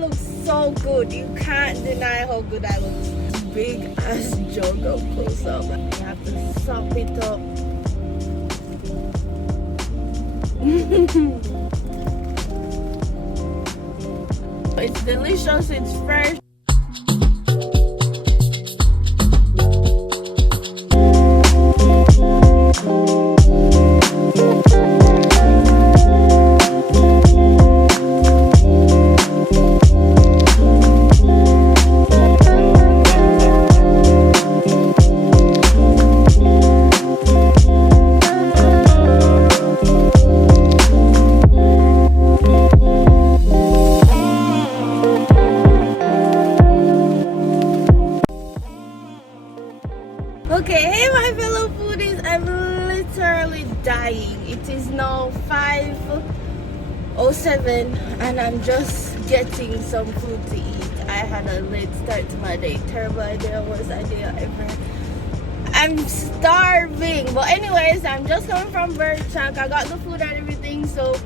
that looks so good. You can't deny how good that looks. Big ass jug up close up. You have to sop it up. It's delicious, it's fresh. Okay, hey my fellow foodies, I'm literally dying. It is now 5:07 and I'm just getting some food to eat. I had a late start to my day. Terrible idea, worst idea ever. I'm starving. But anyways, I'm just coming from Bird Shack. I got the food and everything, so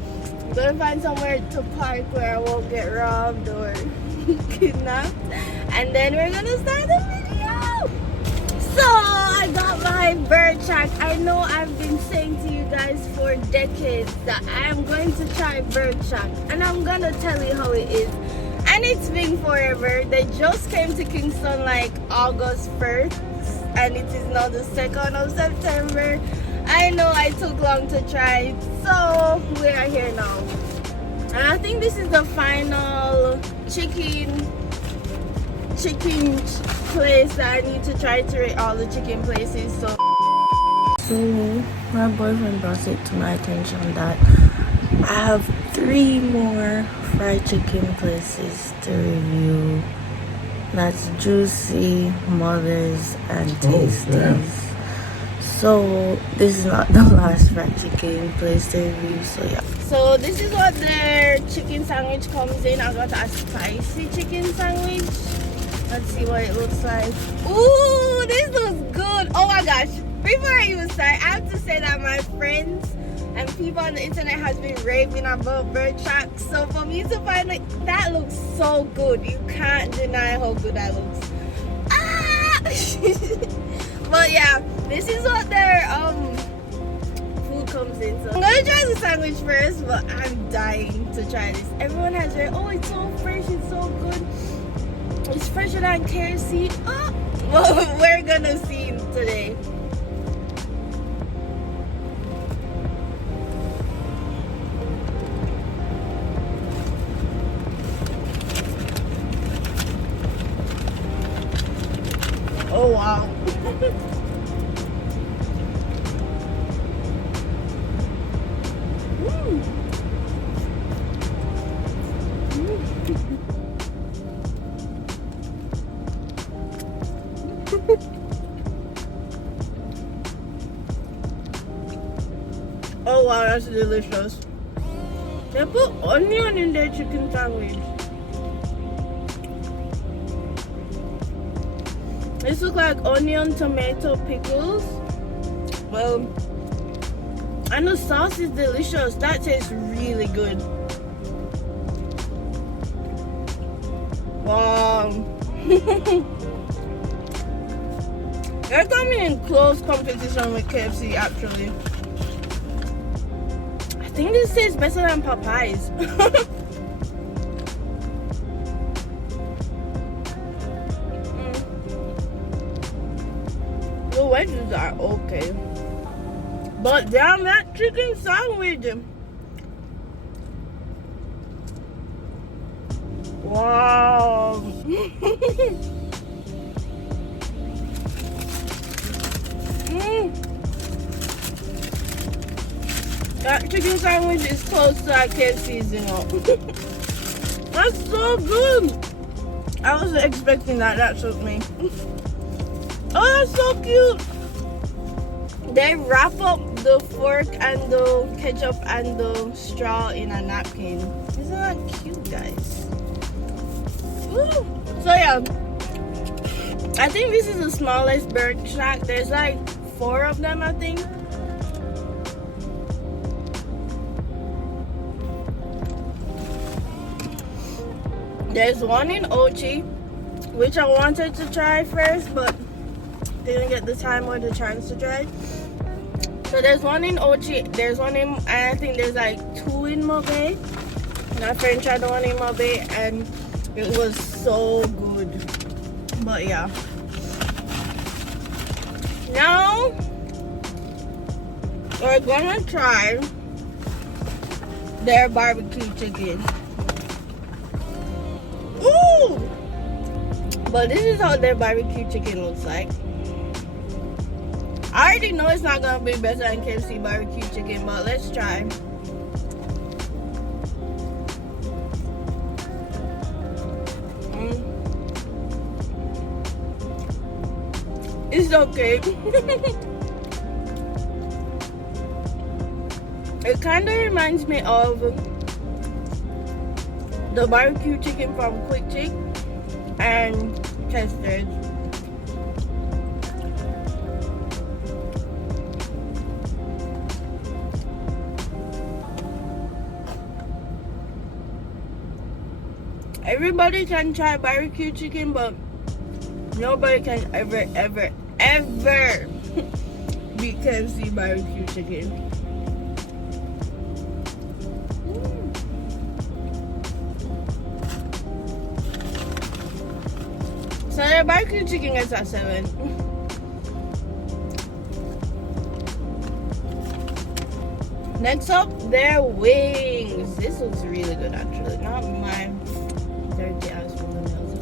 I'm gonna find somewhere to park where I won't get robbed or kidnapped. And then we're gonna start the video. So I got my Bird Shack. I know I've been saying to you guys for decades that I am going to try Bird Shack, and I'm gonna tell you how it is. And it's been forever. They just came to Kingston like August 1st, and it is now the 2nd of September. I know I took long to try it, so we are here now. And I think this is the final chicken place that I need to try to rate all the chicken places. So my boyfriend brought it to my attention that I have 3 more fried chicken places to review. That's Juicy, Mother's, and Tasty's. So this is not the last fried chicken place to review, so yeah. So this is what their chicken sandwich comes in. I got a spicy chicken sandwich. Let's see what it looks like. Ooh, this looks good. Oh my gosh. Before I even start, I have to say that my friends and people on the internet has been raving about Bird Shack. So for me to find like that looks so good. You can't deny how good that looks. Ah! But yeah, this is what their food comes in. So I'm gonna try the sandwich first, but I'm dying to try this. Everyone has read, oh, it's so fresh, it's so good. It's fresher than KFC. Oh, well, we're gonna see today. Oh wow. Oh wow, that's delicious. They put onion in their chicken sandwich. This looks like onion, tomato, pickles. Well, and the sauce is delicious. That tastes really good. Wow. They're coming in close competition with KFC actually. I think this tastes better than Popeyes. The wedges are okay. But damn, that chicken sandwich. Wow. That chicken sandwich is close to our KFC's, you know. That's so good. I wasn't expecting that. That shook me. Oh, that's so cute. They wrap up the fork and the ketchup and the straw in a napkin. Isn't that cute, guys? Woo. So yeah, I think this is the smallest Bird Shack. There's like 4 of them, I think. There's one in Ochi, which I wanted to try first, but didn't get the time or the chance to try. So there's one in Ochi, there's one in, and I think there's like 2 in Mobe. My friend tried the one in Mobe and it was so good. But yeah. Now we're gonna try their barbecue chicken. Ooh! But this is how their barbecue chicken looks like. I already know it's not gonna be better than KFC barbecue chicken, but let's try. It's okay. It kind of reminds me of the barbecue chicken from Quick Chick and Chester's. Everybody can try barbecue chicken, but nobody can ever beat KFC barbecue chicken. So their barbecue chicken is at 7. Next up, their wings. This looks really good actually. Not my dirty ass fingernails.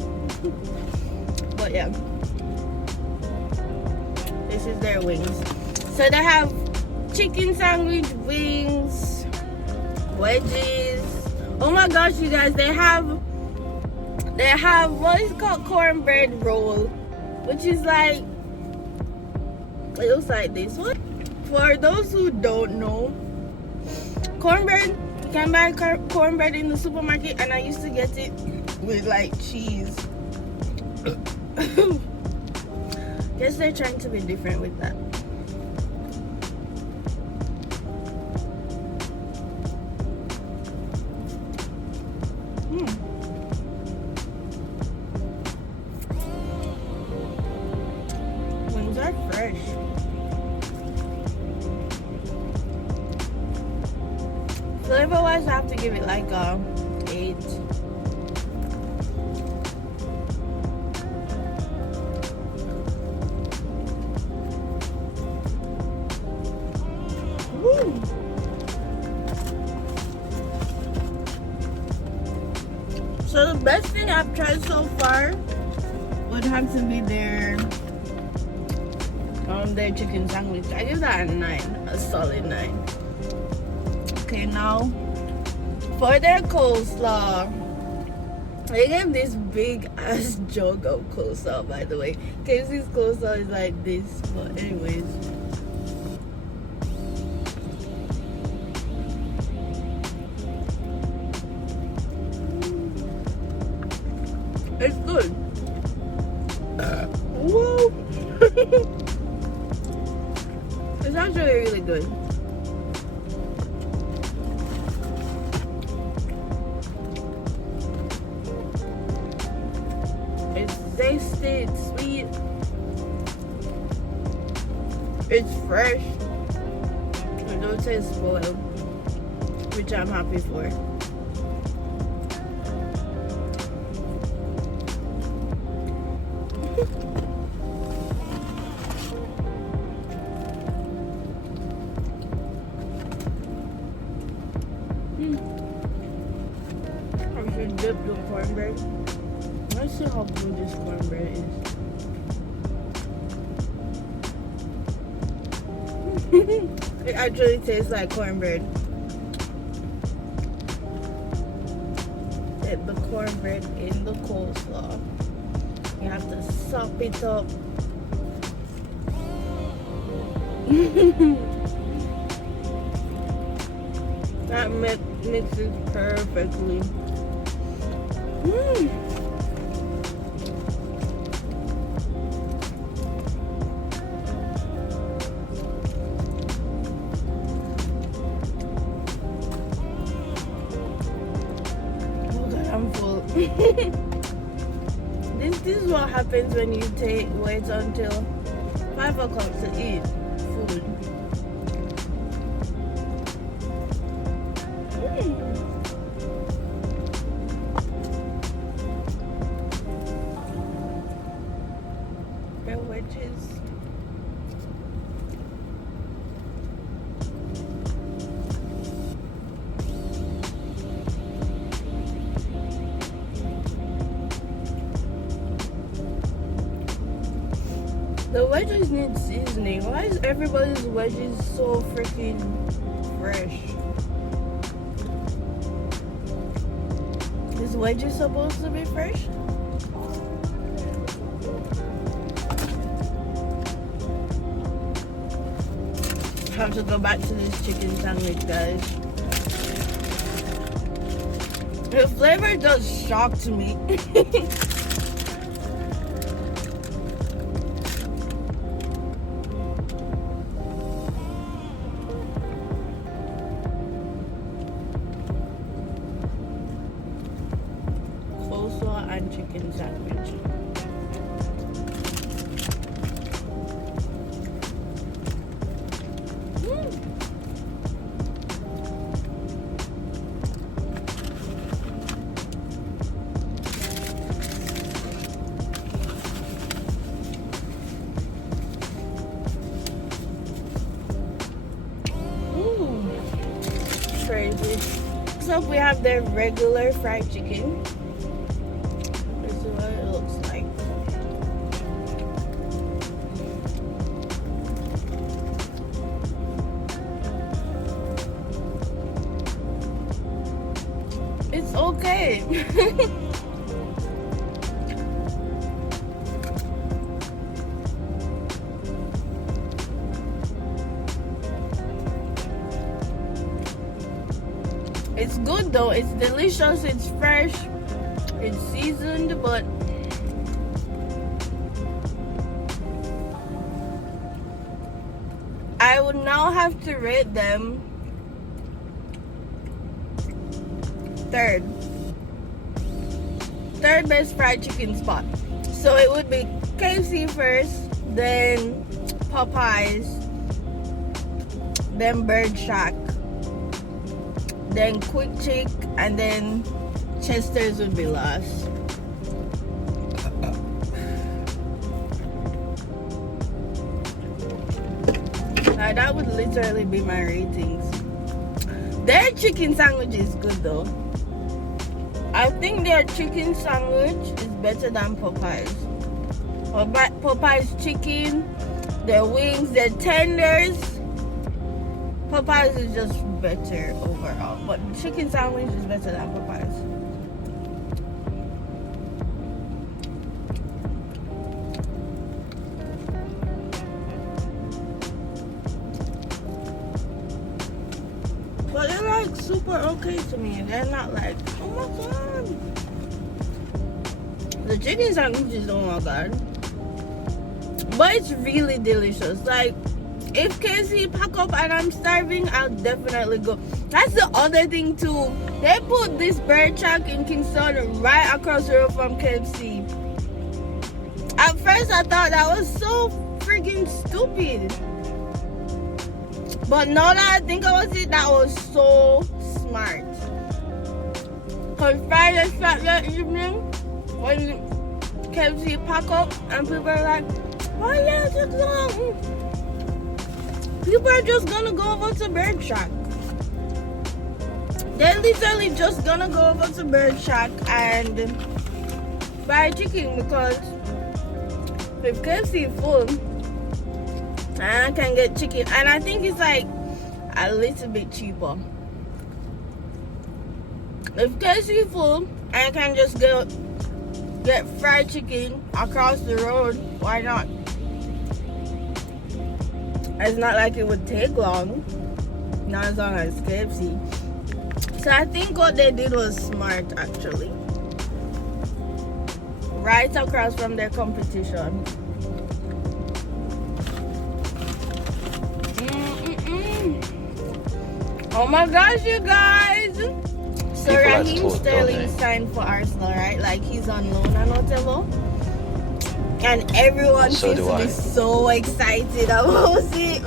But yeah. This is their wings. So they have chicken sandwich, wings, wedges. Oh my gosh, you guys, they have what is called cornbread roll, which is like, it looks like this one. For those who don't know, cornbread, you can buy cornbread in the supermarket, and I used to get it with like cheese. Guess they're trying to be different with that. Wings are fresh. Flavor wise, I have to give it like a 8. Woo. So the best thing I've tried so far would have to be their chicken sandwich. I give that a 9, a solid 9. Okay, now for their coleslaw, they gave this big ass jug of coleslaw, by the way. KFC's coleslaw is like this, but anyways. It's good. Whoa! It's actually really good. It's tasty, it's sweet, it's fresh, it don't taste spoiled, which I'm happy for. I should dip the cornbread. Let's see how good this cornbread is. It actually tastes like cornbread. Dip the cornbread in the coleslaw. You have to sop it up. That mixes perfectly. Oh God, I'm full. This is what happens when you wait until 5 o'clock to eat food. The wedges. The wedges need seasoning. Why is everybody's wedges so freaking fresh? Is wedges supposed to be fresh? Have to go back to this chicken sandwich, guys. The flavor does shock to me. Coleslaw and chicken sandwich. Crazy. So we have the regular fried chicken. This is what it looks like. It's okay. It's good though, it's delicious, it's fresh, it's seasoned, but I would now have to rate them third best fried chicken spot. So it would be KFC first, then Popeyes, then Bird Shack, then Quick Chick, and then Chester's would be last. Now that would literally be my ratings. Their chicken sandwich is good though. I think their chicken sandwich is better than Popeyes. Popeyes chicken, their wings, their tenders. Popeyes is just better overall, but chicken sandwich is better than Popeyes. But they're like super okay to me. They're not like, oh my god. The chicken sandwich is, oh my god. But it's really delicious. Like, if KFC pack up and I'm starving, I'll definitely go. That's the other thing too. They put this Bird Shack in Kingston right across the road from KFC. At first I thought that was so freaking stupid. But now that I think about it, that was so smart. Cause Friday, Saturday evening, when KFC pack up and people are like, oh yeah, just go. People are just gonna go over to Bird Shack. They're literally just gonna go over to Bird Shack and buy chicken, because if KFC full, I can get chicken, and I think it's like a little bit cheaper. If KFC full, I can just get fried chicken across the road. Why not? It's not like it would take long, not as long as KFC. So I think what they did was smart, actually. Right across from their competition. Oh my gosh, you guys! So people like to Raheem talk, don't Sterling they? signed for Arsenal, right? Like he's on loan and whatever. And everyone So seems do to I. be so excited about it.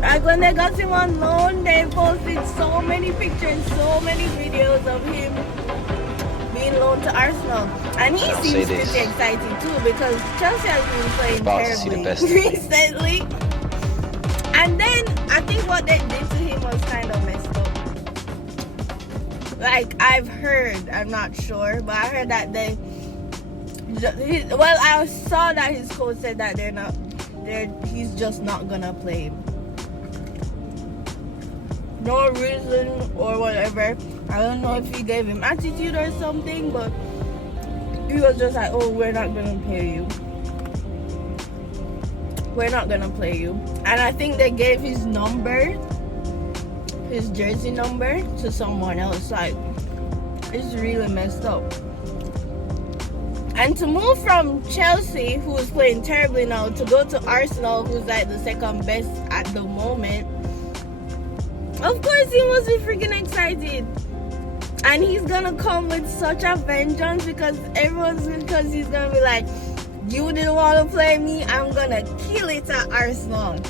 Like when they got him on loan, they posted so many pictures, so many videos of him being loaned to Arsenal. And he I'll say seems pretty this. excited too because Chelsea has been playing About to see the terribly best of me. recently. And then I think what they did to him was kind of messed up. Like I've heard, I'm not sure, but I heard that I saw that his coach said that he's just not gonna play him. No reason or whatever. I don't know if he gave him attitude or something, but he was just like, oh, we're not gonna play you. We're not gonna play you. And I think they gave his number, his jersey number, to someone else. Like, it's really messed up. And to move from Chelsea, who is playing terribly now, to go to Arsenal, who's like the second best at the moment, of course he must be freaking excited. And he's gonna come with such a vengeance because he's gonna be like, you didn't want to play me, I'm gonna kill it at Arsenal.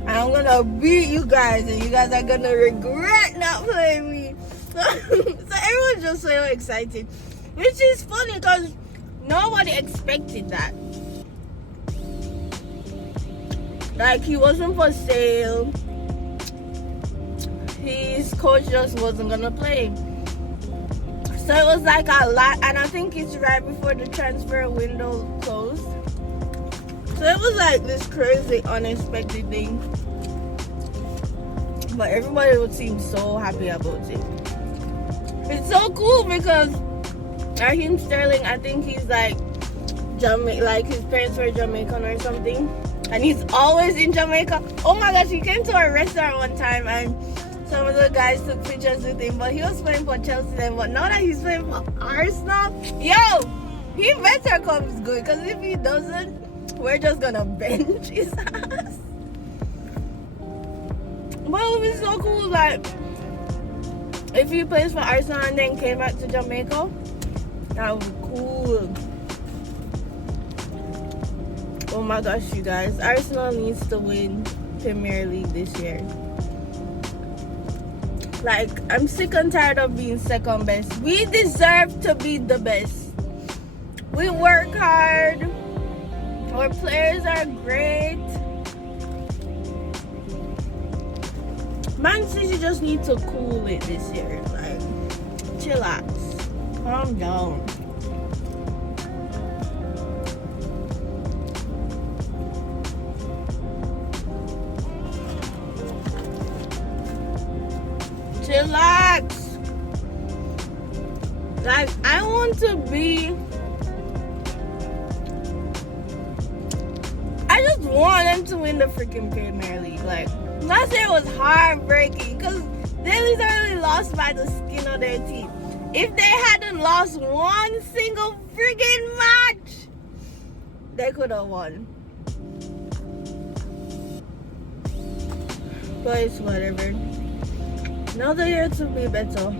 And I'm gonna beat you guys, and you guys are gonna regret not playing me. So everyone's just so excited. Which is funny because nobody expected that. Like, he wasn't for sale. His coach just wasn't gonna play. So it was like a lot, and I think it's right before the transfer window closed. So it was like this crazy, unexpected thing. But everybody would seem so happy about it. It's so cool because Raheem Sterling, I think he's like like his parents were Jamaican or something, and he's always in Jamaica. Oh my gosh, he came to a restaurant one time and some of the guys took pictures with him, but he was playing for Chelsea then. But now that he's playing for Arsenal, yo, he better come good, because if he doesn't, we're just gonna bench his ass. But it would be so cool, like, if he plays for Arsenal and then came back to Jamaica, that would be cool. Oh my gosh, you guys, Arsenal needs to win Premier League this year. Like, I'm sick and tired of being second best. We deserve to be the best. We work hard. Our players are great. Man City just need to cool it this year. Like, chillax. Calm down. Chillax. Like, I want to be. I just want them to win the freaking Premier League. Like, last year was heartbreaking because they literally lost by the skin of their teeth. If they hadn't lost one single freaking match, they could have won. But it's whatever. Another year to be better.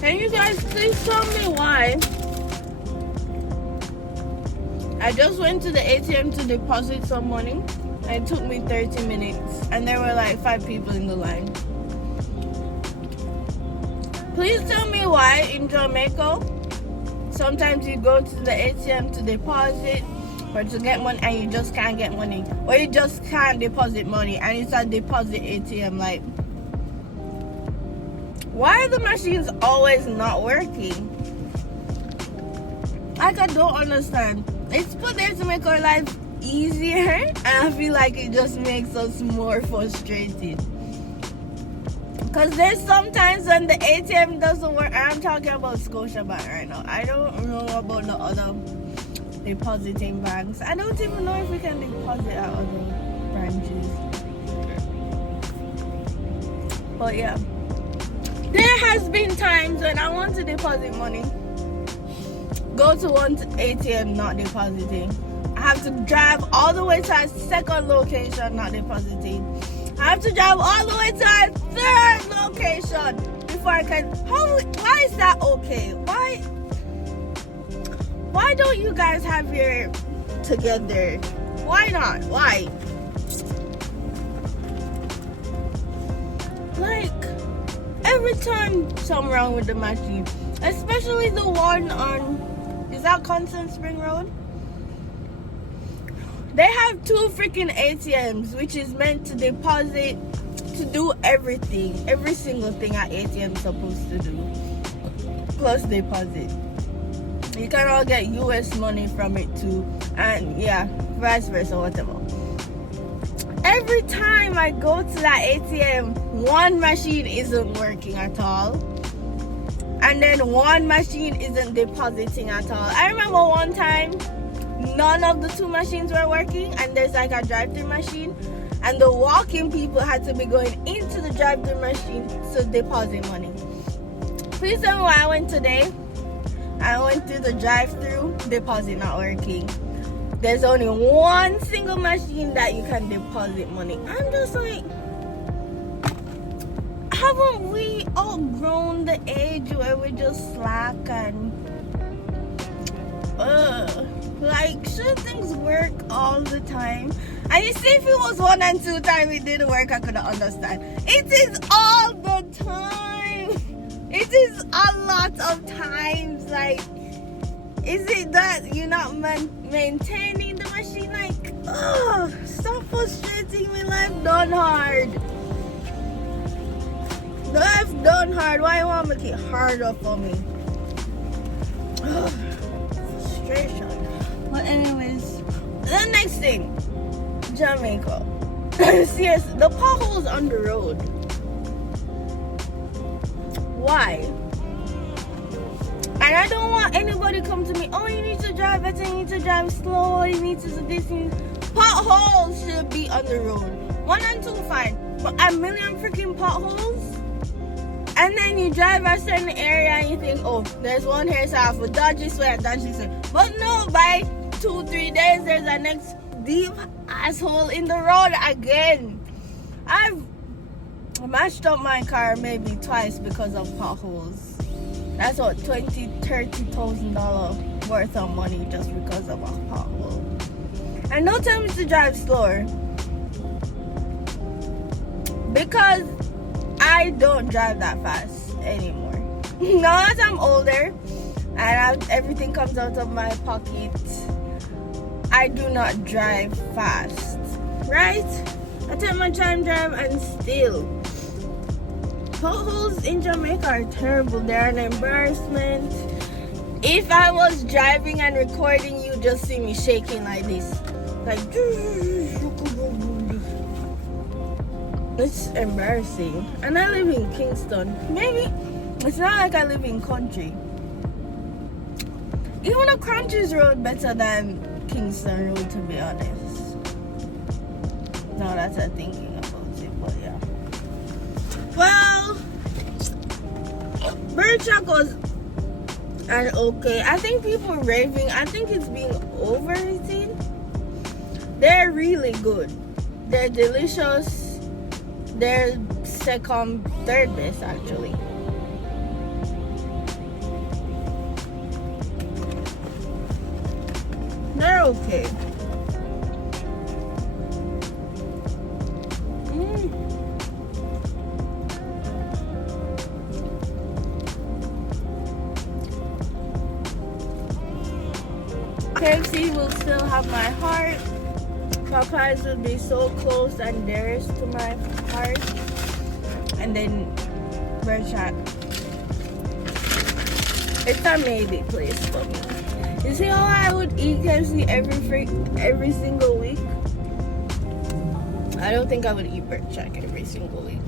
Can you guys please tell me why? I just went to the ATM to deposit some money and it took me 30 minutes and there were like 5 people in the line. Please tell me why in Jamaica sometimes you go to the ATM to deposit or to get money and you just can't get money, or you just can't deposit money and it's a deposit ATM. Like, why are the machines always not working? Like, I don't understand. It's put there to make our life easier, and I feel like it just makes us more frustrated. Because there's sometimes when the ATM doesn't work, and I'm talking about Scotiabank right now. I don't know about the other depositing banks. I don't even know if we can deposit at other branches. But yeah, There has been times when I want to deposit money, go to one ATM, not depositing. I have to drive all the way to a second location, not depositing. I have to drive all the way to a third location before I can. Why is that okay? Why don't you guys have your together? Why not? Why? Like, every time something wrong with the machine, especially the one on, is that Constant Spring Road? They have 2 freaking ATMs, which is meant to deposit, to do everything, every single thing an ATM is supposed to do, plus deposit. You can all get US money from it too, and yeah, vice versa, whatever. Every time I go to that ATM, one machine isn't working at all, and then one machine isn't depositing at all. I remember one time, none of the 2 machines were working, and there's like a drive-thru machine, and the walking people had to be going into the drive-thru machine to deposit money. Please tell me why I went today. I went through the drive-thru, deposit not working. There's only one single machine that you can deposit money. I'm just like, haven't we outgrown the age where we just slack and like, should things work all the time? And you see, if it was 1 and 2 times it didn't work, I couldn't understand. It is all the time. It is a lot of times. Like, is it that you're not maintaining the machine? Like, stop frustrating me. Life done hard. Life done hard. Why you want to make it harder for me? Frustration. But anyways, the next thing, Jamaica. Seriously, the potholes on the road. Why? And I don't want anybody to come to me, oh, you need to drive better, you need to drive slow, you need to do this. Potholes should be on the road. 1 and 2, fine. But a million freaking potholes? And then you drive a certain area and you think, oh, there's one here, so I have to dodge this way and dodge this way. But no, by 2-3 days, there's a next deep asshole in the road again. I've mashed up my car maybe twice because of potholes. That's what, $20,000-$30,000 worth of money just because of a pothole. And don't tell me to drive slower, because I don't drive that fast anymore. Now that I'm older and everything comes out of my pocket, I do not drive fast, right? I take my time drive, and still potholes in Jamaica are terrible. They're an embarrassment. If I was driving and recording, you just see me shaking like this, like, it's embarrassing. And I live in Kingston. Maybe it's not like I live in country. Even a country's road better than Kingston road, to be honest. Now that I'm thinking about it, but yeah. Well, Birchak was an okay. I think people raving. I think it's being overrated. They're really good. They're delicious. They're second, third best actually. They're okay. KFC will still have my heart. Popeyes will be so close and dearest to my heart. And then Birchak. It's a maybe place for me. You see how I would eat KFC every single week? I don't think I would eat Birchak every single week.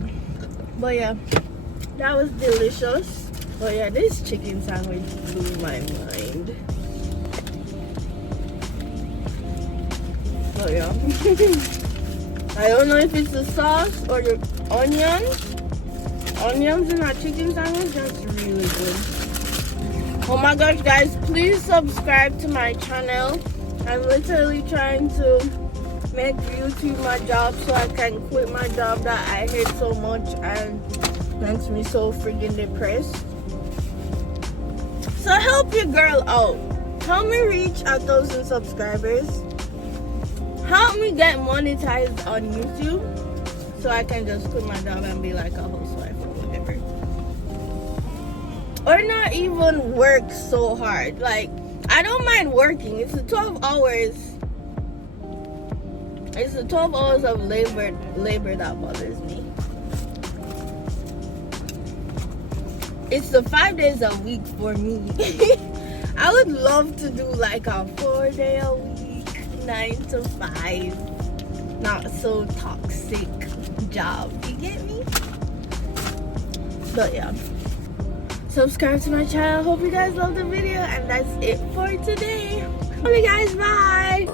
But yeah, that was delicious. But yeah, this chicken sandwich blew my mind. So yeah. I don't know if it's the sauce or the onions onions in our chicken sandwich. That's really good. Oh my gosh, guys, please subscribe to my channel. I'm literally trying to make YouTube my job so I can quit my job that I hate so much and makes me so freaking depressed. So help your girl out. Help me reach 1,000 subscribers. Help me get monetized on YouTube so I can just quit my job and be like a housewife or whatever. Or not even work so hard. Like, I don't mind working. It's the 12 hours. It's the 12 hours of labor that bothers me. It's the 5 days a week for me. I would love to do like a 4-day a week, 9 to 5, not so toxic job. You get me? But yeah, subscribe to my channel. Hope you guys love the video, and that's it for today. Love you guys. Bye.